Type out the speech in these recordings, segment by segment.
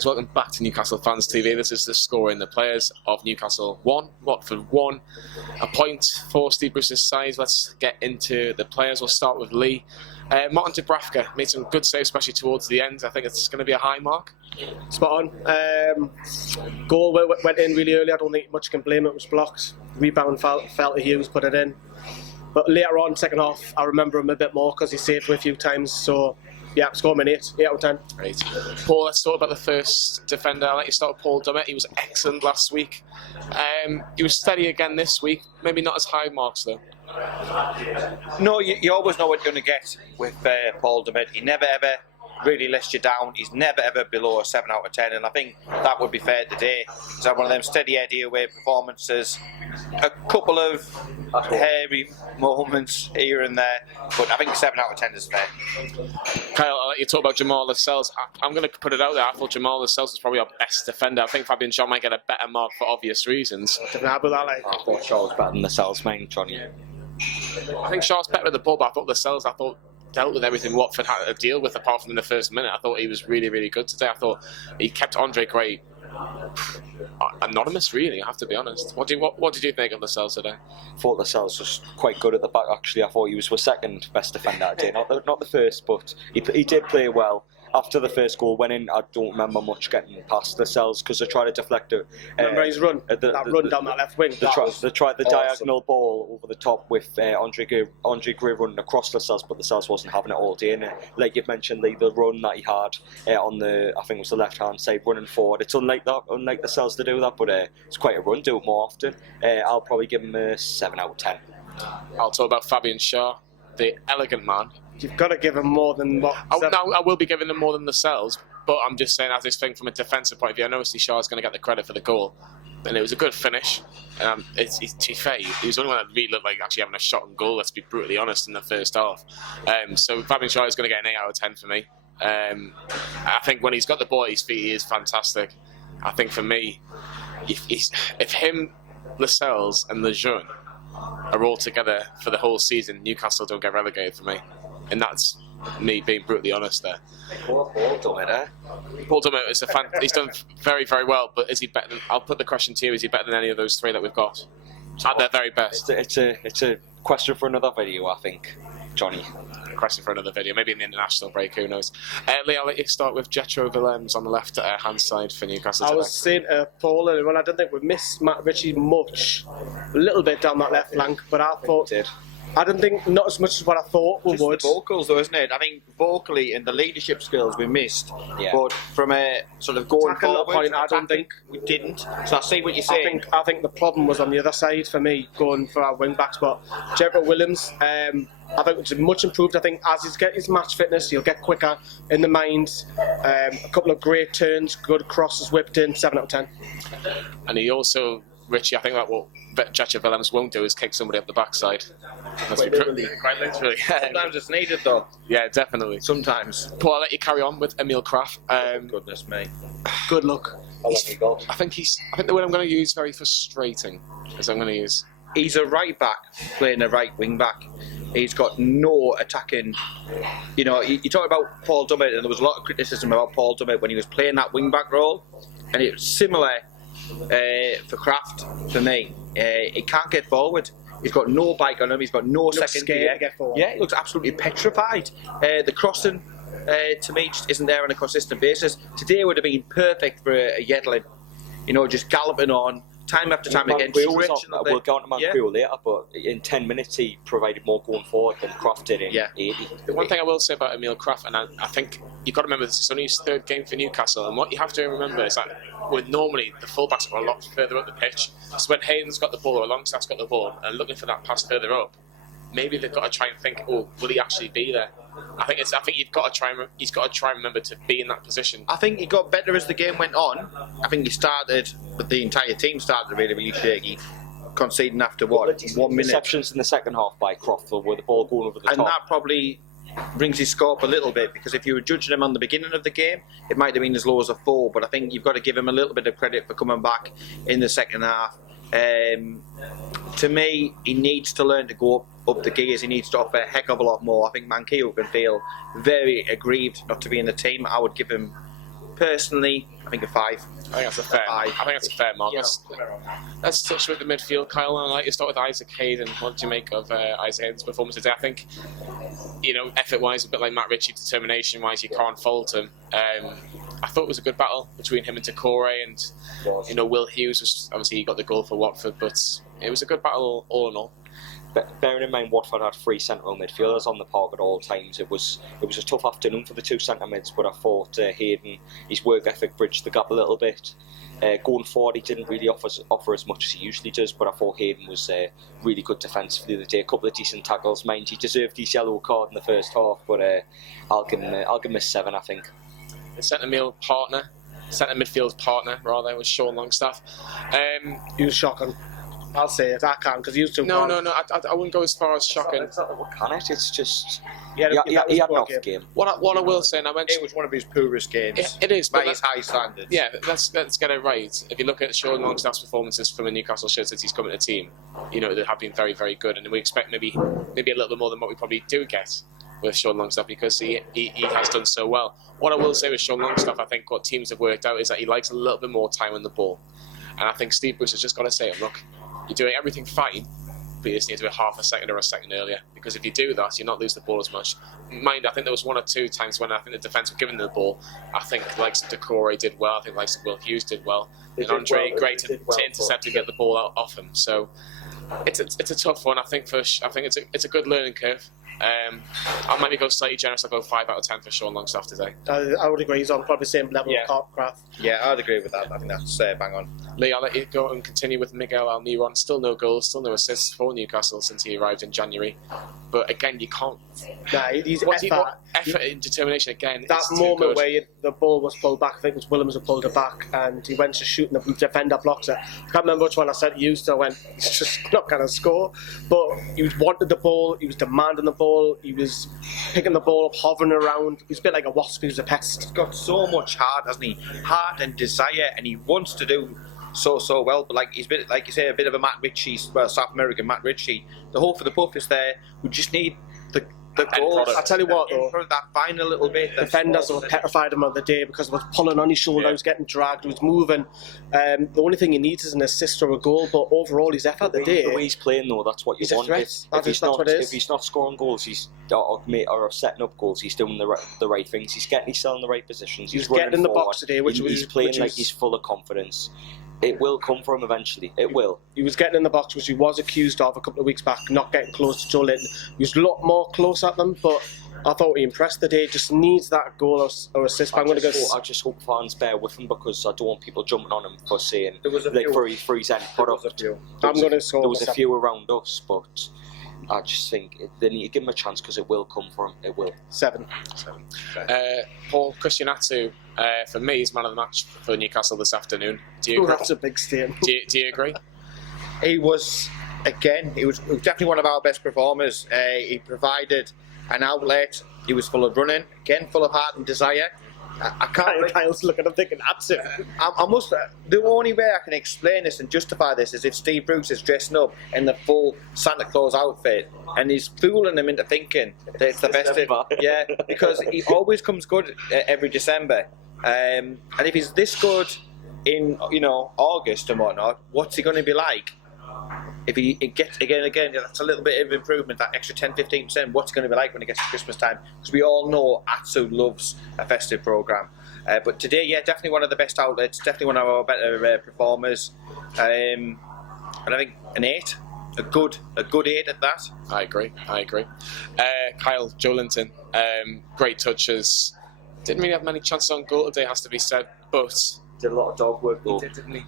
guys, welcome back to Newcastle Fans TV. This is the score in the players of Newcastle 1, Watford 1. A point for Steve Bruce's side. Let's get into the players. We'll start with Lee. Martin Dubravka made some good saves, especially towards the end. I think it's going to be a high mark. Spot on. Goal went in really early. I don't think much can blame it. It was blocked. Rebound fell to Hughes, put it in. But later on, second half, I remember him a bit more because he saved me a few times. So, yeah, score him an 8 out of 10. Great. Paul, let's talk about the first defender. I'll let you start with Paul Dummett. He was excellent last week. He was steady again this week. Maybe not as high marks, though. No, you always know what you're going to get with Paul Dummett. He never ever really lets you down. He's never ever below a 7 out of 10, and I think that would be fair today. He's had one of them steady Eddie away performances, a couple of hairy moments here and there, but I think 7 out of 10 is fair. Kyle, I'll let you talk about Jamal Lascelles. I'm going to put it out there. I thought Jamal Lascelles was probably our best defender. I think Fabian Shaw might get a better mark for obvious reasons. I thought Shaw was better than Lascelles, mate, Johnny. I think Shaw's better at the ball, but I thought Lascelles, dealt with everything Watford had to deal with apart from in the first minute. I thought he was really, really good today. I thought he kept Andre Gray anonymous, really, I have to be honest. What did you think of Lascelles today? I thought Lascelles was quite good at the back, actually. I thought he was the second best defender that day. Not the first, but he did play well. After the first goal went in, I don't remember much getting past Lascelles because they tried to deflect it. Remember his run? Run down that left wing. They tried the diagonal ball over the top with Andre Gray running across Lascelles, but Lascelles wasn't having it all day. And like you've mentioned, the run that he had on the, I think it was the left-hand side, running forward. It's unlike Lascelles to do that, but it's quite a run. Do it more often. I'll probably give him a 7 out of 10. I'll talk about Fabian Shaw, the elegant man. You've got to give him more than what? I will be giving them more than Lascelles, but I'm just saying as this thing from a defensive point of view. I know Shaw's going to get the credit for the goal, and it was a good finish. To be fair, he was the only one that really looked like actually having a shot on goal, let's be brutally honest, in the first half. So Fabian Shaw is going to get an 8 out of 10 for me. I think when he's got the ball at his feet, he is fantastic. I think for me, if him, Lascelles and Lejeune are all together for the whole season, Newcastle don't get relegated for me. And that's me being brutally honest there. Paul Dummett, Paul Dummett is he's done very, very well, but is he better than, I'll put the question to you, is he better than any of those three that we've got? At their very best. It's a question for another video, I think, Johnny. Question for another video, maybe in the international break, who knows. Lee, I'll let you start with Jetro Willems on the left hand side for Newcastle today. I was saying Paul earlier, I didn't think we missed Matt Ritchie much, a little bit down that left flank, but I thought I didn't think not as much as what I thought we would. The vocals though, isn't it? I think vocally and the leadership skills we missed, but from a sort of going forward point, I don't think we didn't. So I see what you're saying. I think the problem was on the other side for me, going for our wing backs. But Jetro Willems, I think it's much improved. I think as he's get his match fitness, he'll get quicker in the mind. A couple of great turns, good crosses whipped in. 7 out of 10. And he also, Richie, I think that what Jetro Willems won't do is kick somebody up the backside. Quite literally. Sometimes it's needed though. Yeah, definitely. Sometimes. Paul, I'll let you carry on with Emil Krafth. Goodness me. Good luck. I think the word I'm going to use very frustrating. Is I'm going to use. He's a right back playing a right wing back. He's got no attacking. You know, you talk about Paul Dummett, and there was a lot of criticism about Paul Dummett when he was playing that wing back role, and it was similar for Krafth for me. He can't get forward. He's got no bike on him. He's got no second gear. Yeah, he looks absolutely petrified. The crossing to me just isn't there on a consistent basis. Today would have been perfect for a Yedlin. You know, just galloping on time after time again. We'll go on to Managerial later, but in 10 minutes he provided more going forward than Krafth did in 80. The one thing I will say about Emil Krafth, and I think you've got to remember this is only his 3rd game for Newcastle, and what you have to remember is that normally the fullbacks are a lot further up the pitch. So when Hayden's got the ball or Longstaff's got the ball and looking for that pass further up, maybe they've got to try and think, oh, will he actually be there? I think you've got to try. He's got to try and remember to be in that position. I think he got better as the game went on. I think he started, but the entire team started really, really shaky, conceding after 1 minute. Receptions in the second half by Krafth with the ball going over the top. And that probably brings his score up a little bit, because if you were judging him on the beginning of the game, it might have been as low as a 4. But I think you've got to give him a little bit of credit for coming back in the second half. To me, he needs to learn to go up the gears. He needs to offer a heck of a lot more. I think Mankew can feel very aggrieved not to be in the team. I would give him personally, I think a 5. I think that's a fair. I think that's a fair mark. Let's touch with the midfield, Kyle. I'd like to start with Isaac Hayden. What did you make of Isaac Hayden's performance today? I think, effort-wise, a bit like Matt Ritchie, determination-wise, you can't fault him. I thought it was a good battle between him and Decore, and Will Hughes was obviously he got the goal for Watford, but it was a good battle all in all. Bearing in mind Watford had 3 central midfielders on the park at all times, it was a tough afternoon for the 2 centre mids, but I thought Hayden, his work ethic bridged the gap a little bit. Going forward, he didn't really offer as much as he usually does, but I thought Hayden was really good defensively the other day. A couple of decent tackles. Mind, he deserved his yellow card in the first half, but I'll give him a 7, I think. The centre midfield partner rather was Sean Longstaff. He was shocking. I'll say it. I can't because he used to. No. I wouldn't go as far as shocking. Can it? It's just. He had an off game. What I will say, and I mentioned it was one of his poorest games. It is, but by his high standards. Yeah, let's get it right. If you look at Sean Longstaff's performances from a Newcastle shirt since he's come into the team, they have been very, very good, and we expect maybe a little bit more than what we probably do get with Sean Longstaff because he has done so well. What I will say with Sean Longstaff, I think what teams have worked out is that he likes a little bit more time on the ball, and I think Steve Bruce has just got to say, look, you're doing everything fine, but you just need to be half a second or a second earlier, because if you do that, you'll not lose the ball as much. Mind, I think there was 1 or 2 times when I think the defence were giving them the ball. I think the likes of Decore did well. I think the likes of Will Hughes did well. And Andre, great to intercept and get the ball out off him. So it's a tough one. I think it's a good learning curve. I might go slightly generous. I'll go 5 out of 10 for Sean Longstaff today. I would agree. He's on probably the same level with Krafth. Yeah, I'd agree with that. I think that's bang on. Lee, I'll let you go and continue with Miguel Almiron. Still no goals, still no assists for Newcastle since he arrived in January. But again, you can't. Nah, he's effort and determination again. That moment where the ball was pulled back, I think it was Willems who pulled it back, and he went to shoot and the defender blocks it. I can't remember which one I said to you, so I went, he's just not going to score. But he wanted the ball, he was demanding the ball, he was picking the ball up, hovering around. He was a bit like a wasp, he was a pest. He's got so much heart, hasn't he? Heart and desire, and he wants to do so well, but he's a bit, like you say, a bit of a Matt Ritchie, South American Matt Ritchie. The hope for the puff is there. We just need the goals. I tell you what, though, that final little bit. Defenders were petrified him on the day because he was pulling on his shoulder, he was getting dragged, he was moving. The only thing he needs is an assist or a goal, but overall his effort the day. The way he's playing though, that's what you want. If he's not scoring goals, or setting up goals, he's doing the right things. He's selling in the right positions. He's getting in the box today, he's playing like he's full of confidence. It will come for him eventually. It will. He was getting in the box, which he was accused of a couple of weeks back, not getting close to Joe Linton. He was a lot more close at them, but I thought he impressed the day. Just needs that goal or assist. I just hope fans bear with him because I don't want people jumping on him for saying for his end product. There was a few around us, but I just think they need to give him a chance because it will come for him. It will. 7. Paul Christianatu, for me, is man of the match for Newcastle this afternoon. Do you agree? That's a big statement. Do you agree? He was definitely one of our best performers. He provided an outlet. He was full of running, again full of heart and desire. I can't. Kyle's looking, I'm thinking that's it. I must. The only way I can explain this and justify this is if Steve Bruce is dressing up in the full Santa Claus outfit and he's fooling them into thinking that it's the best. Yeah, because he always comes good every December, and if he's this good in August and whatnot, what's he going to be like? If he gets again, that's a little bit of improvement, that extra 10-15%. What's it going to be like when it gets to Christmas time? Because we all know Atsu loves a festive programme. But today, yeah, definitely one of the best outlets, definitely one of our better performers. And I think an 8, a good 8 at that. I agree. Kyle, Joe Linton, great touches. Didn't really have many chances on goal today, has to be said, but did a lot of dog work though. Didn't he?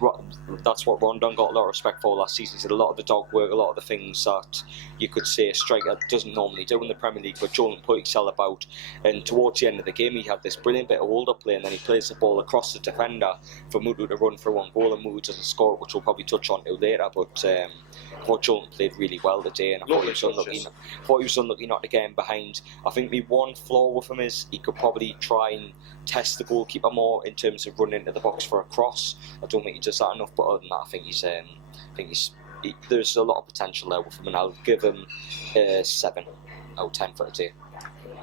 That's what Rondon got a lot of respect for last season. He did a lot of the dog work, a lot of the things that you could say a striker doesn't normally do in the Premier League, but Joe put himself about. And towards the end of the game, he had this brilliant bit of hold-up play, and then he plays the ball across the defender for Mutu to run for one goal, and Mutu doesn't score, which we'll probably touch on later. But I thought Joe played really well today, and I thought he was unlucky not to get him behind. I think the one flaw with him is he could probably try and test the goalkeeper more in terms of running into the box for a cross. I don't think he does that enough, but other than that, I think there's a lot of potential there with him, and I'll give him 7 out of 10 for today.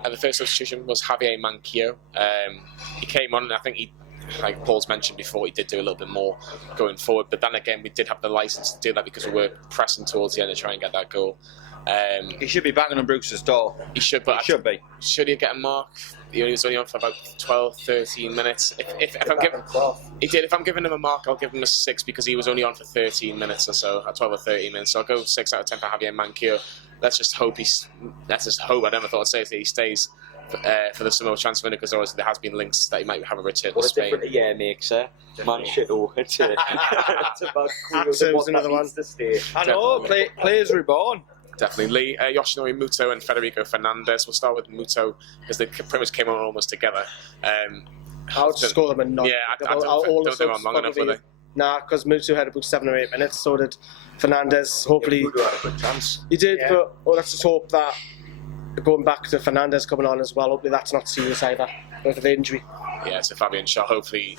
And the first substitution was Javier Manquillo. He came on, and I think like Paul's mentioned before, he did do a little bit more going forward. But then again, we did have the license to do that because we were pressing towards the end to try and get that goal. He should be banging on Brooks's door. He should, but should be. Should he get a mark? He was only on for about 12, 13 minutes. If I'm giving, he did. If I'm giving him a mark, I'll give him a 6 because he was only on for 13 minutes or so, 12 or 13 minutes. So I'll go 6 out of 10 for Javier Manquillo. Let's just hope I never thought I'd say that he stays for the summer transfer window, because obviously there has been links that he might have a return to Spain. What a difference a year makes, Man shit over to Axel's another one. I know, players reborn. Definitely. Lee, Yoshinori Muto and Federico Fernandez. We'll start with Muto because they pretty much came on almost together. I'll just score them a nod. Yeah, I don't think I'm long enough, were they? Nah, because Muto had about 7 or 8 minutes, so did Fernandez. Hopefully, Muto had a good chance. He did, but let's just hope that going back to Fernandez coming on as well, hopefully that's not serious either with the injury. Yeah, so Fabian Shaw, hopefully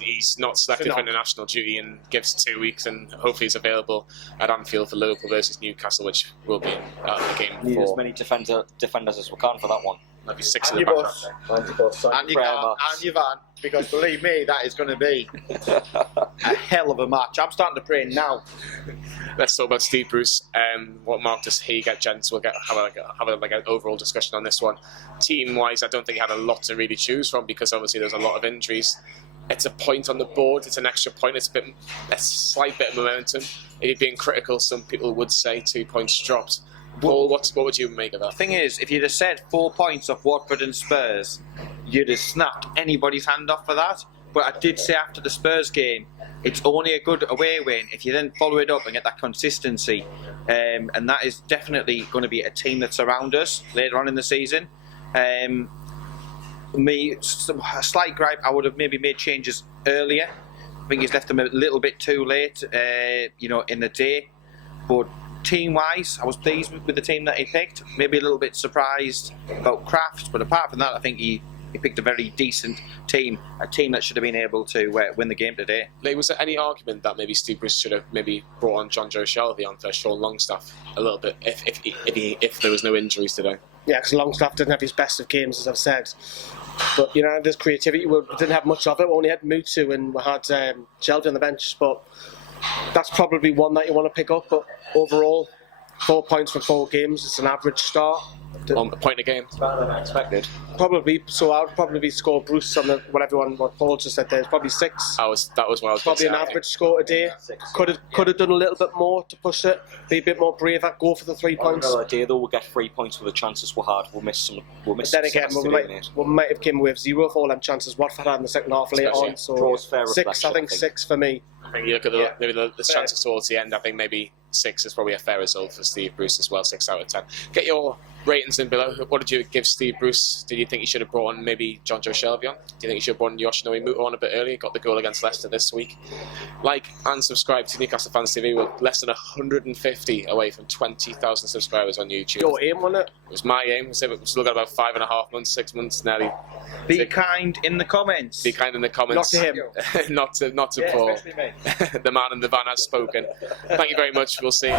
he's not selected for international duty and gives 2 weeks, and hopefully he's available at Anfield for Liverpool versus Newcastle, which will be the game. Need as many defenders as we can for that one. That'll be 6 in And the your back. bus. And your car, and your van, because believe me, that is going to be a hell of a match. I'm starting to pray now. Let's talk about Steve Bruce. What mark does he get, gents? We'll have an overall discussion on this one. Team-wise, I don't think he had a lot to really choose from because obviously there's a lot of injuries. It's a point on the board. It's an extra point. It's a slight bit of momentum. If you're being critical, some people would say 2 points dropped. Paul, what would you make of that? The thing is, if you'd have said 4 points off Watford and Spurs, you'd have snapped anybody's hand off for that. But I did say after the Spurs game, it's only a good away win if you then follow it up and get that consistency. And that is definitely going to be a team that's around us later on in the season. A slight gripe, I would have maybe made changes earlier. I think he's left them a little bit too late, in the day. But team-wise, I was pleased with the team that he picked. Maybe a little bit surprised about Krafth, but apart from that, I think he picked a very decent team, a team that should have been able to win the game today. Was there any argument that maybe Steve Bruce should have maybe brought on John Joe Shelby on for Sean Longstaff a little bit if there was no injuries today? Yeah, because Longstaff didn't have his best of games, as I've said. But, there's creativity. We didn't have much of it. We only had Mutu and we had Shelby on the bench. But that's probably one that you want to pick up. But overall, 4 points for 4 games. It's an average start. On a point a game. It's better than I expected. Probably. So I would probably score Bruce on what Paul just said there. It's probably 6. That was what I was probably an average score today. Could have done a little bit more to push it. Be a bit more braver. Go for the 3 points. Another day though, we'll get 3 points with the chances we had. We'll miss some. Then again, we might have came with 0 for all them chances Watford had in the second half later on. So 6. I think 6 for me. I think you look at maybe the chances towards the end. I think maybe 6 is probably a fair result for Steve Bruce as well. 6 out of 10. Get your ratings in below. What did you give Steve Bruce? Did you think he should have brought on maybe John Joe Shelby on? Do you think he should have brought on Yoshinori Muto on a bit earlier? Got the goal against Leicester this week. Like and subscribe to Newcastle Fans TV. We're less than 150 away from 20,000 subscribers on YouTube. Your aim, wasn't it? It was my aim. So we've still got about 5.5 months, 6 months nearly. Be kind in the comments. Be kind in the comments. Not to him. not to Paul. Especially me. The man in the van has spoken. Thank you very much. We'll see you.